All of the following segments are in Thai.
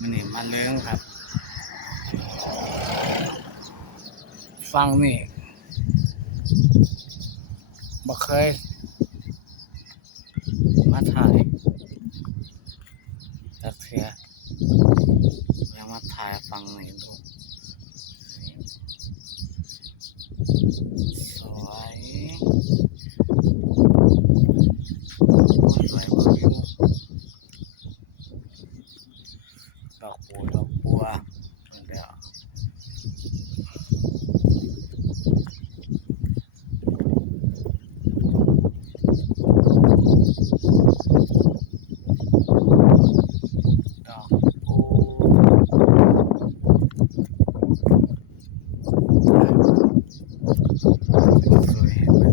มันนี่มันเลื้องครับฟังนี่บ่เคยมาถ่ายจักเทื่อยังมาถ่ายฟังนี่ดูสวยสวยบ่วิวดอกบัวเดี๋ยวดอกบัวสวยเห็นไหม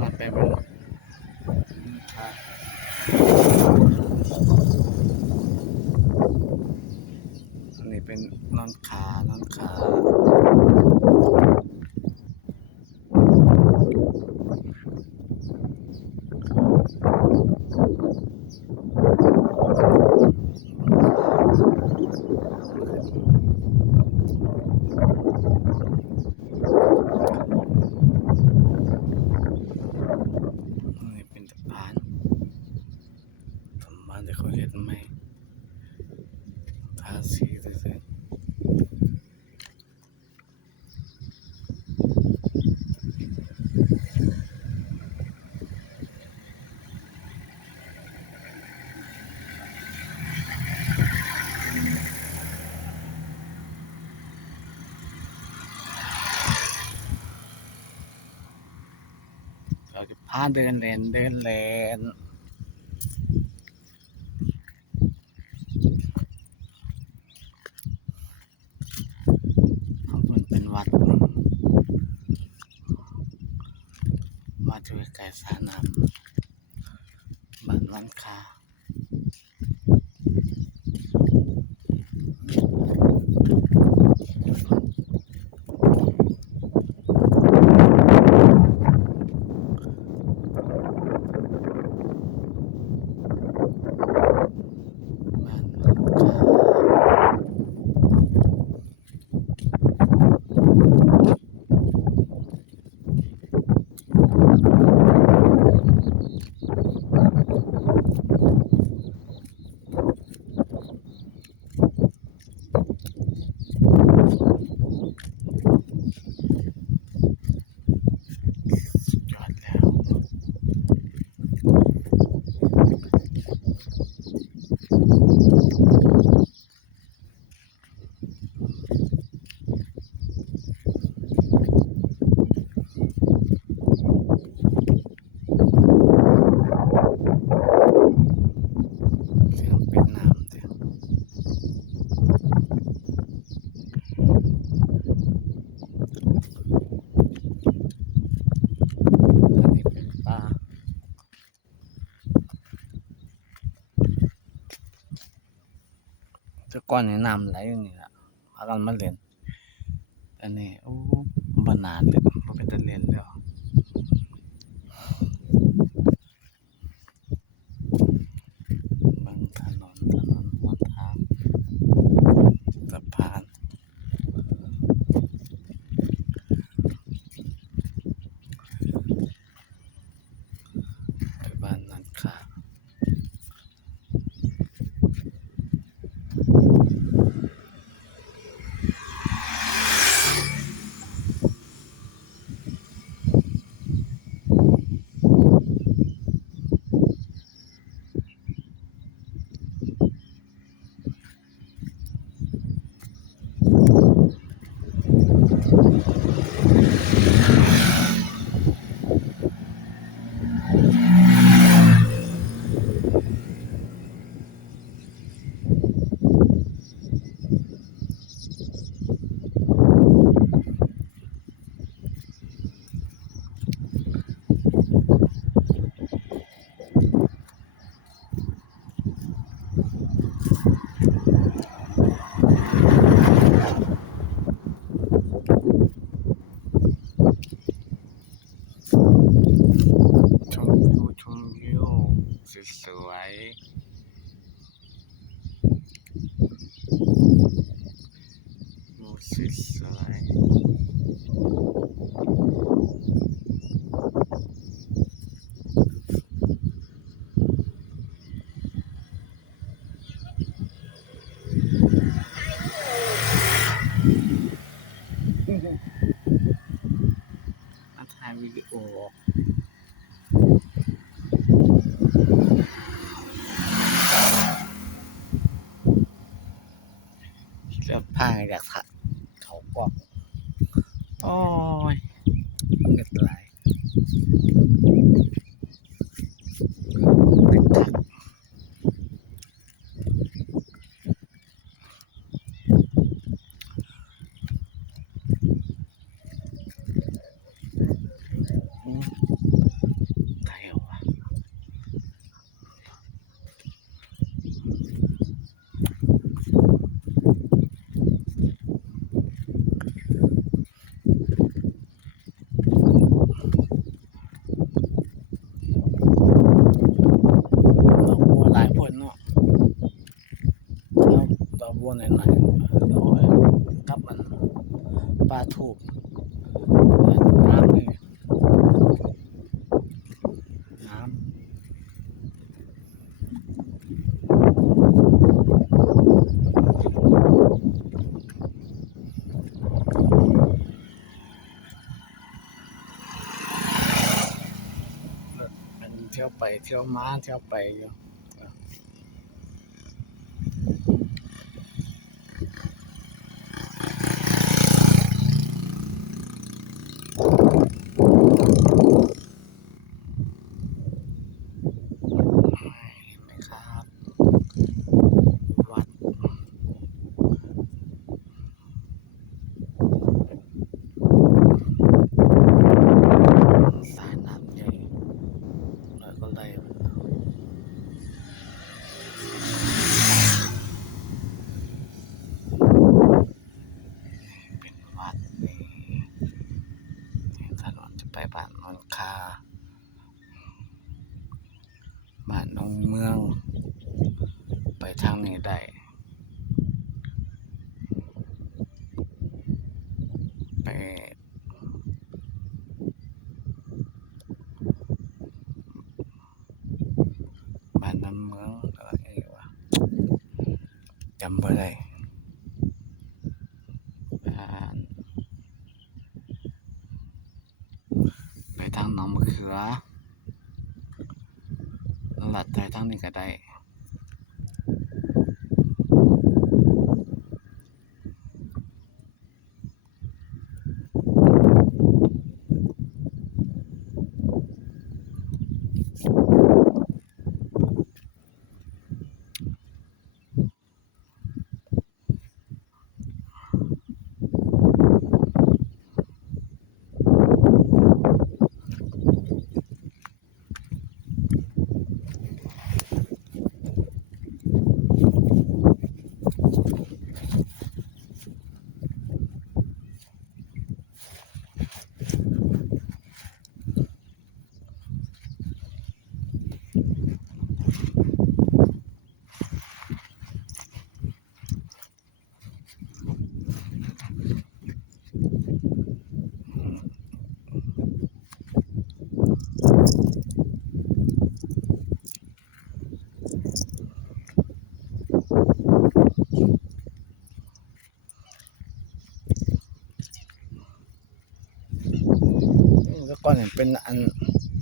มันเป็นอันนี้เป็นนอนขาอันนี้เป็นสะพานทำบ้านแต่เขาเห็นไหมทาสีซื่อเราจะพาเดินเล่นมันเป็นวัดอยู่ใกล้สระน้ำบ้านวันคาบ้านวันคาสุดยอดแล้วเสียงเป็นน้ำเดียวอันนี้เป็นป่าแต่ก่อนนี่น้ำไหลอยู่นี่ล่ะพากันมาเล่นอันนี้โอ้บ่นานเลยบ่เป็นตาเล่นแล้วเบิ่งถนนหนทางสะพานไปบ้านนันคา ชมวิวสวยๆวิวสวยมาถ่ายวิดีโอเสื้อผ้าจากเขากอกโอ้ยเงินไหลใครเอาวะดอกบัวหลายผลเนาะดอกบัวหน่อยๆแล้วกับมันปลาถูกน้ำนี่น้ำมันเที่ยวไปเที่ยวมาเที่ยวไปอยู่นะครับวัดสายน้ำใหญ่แล้วก็เลยเป็นวัดนี่ถนนจะไปบ้านนนคาบ้านนงเมืองไปทางนี้ได้ไปบ้านน้ำเมืองอะไรวะจำไม่ได้บ้านไปทางหนองมะเขือหลัดใจทางนี้ก็ได้แล้วก่อนเห็นเป็นอัน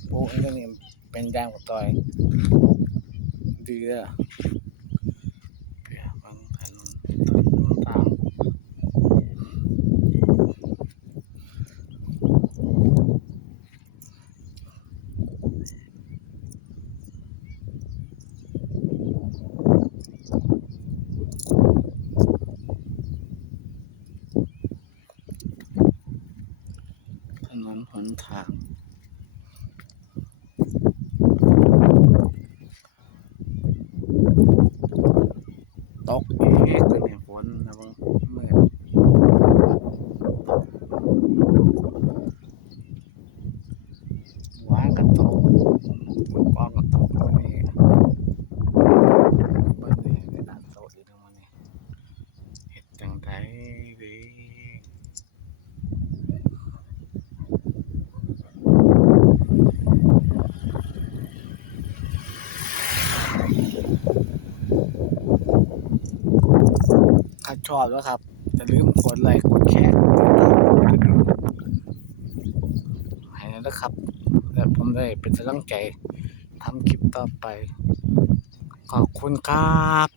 โอ้อันนี้เป็นยางกับต่อยดีอ่ะเปียบางถนนตามถนนหนทางตกอีกเนี่ยฝนนะมึงมืด ชอบแล้วครับอย่าลืมกดไลค์กดแชร์ให้นะครับแล้วผมได้เป็นกำลังใจทำคลิปต่อไปขอบคุณครับ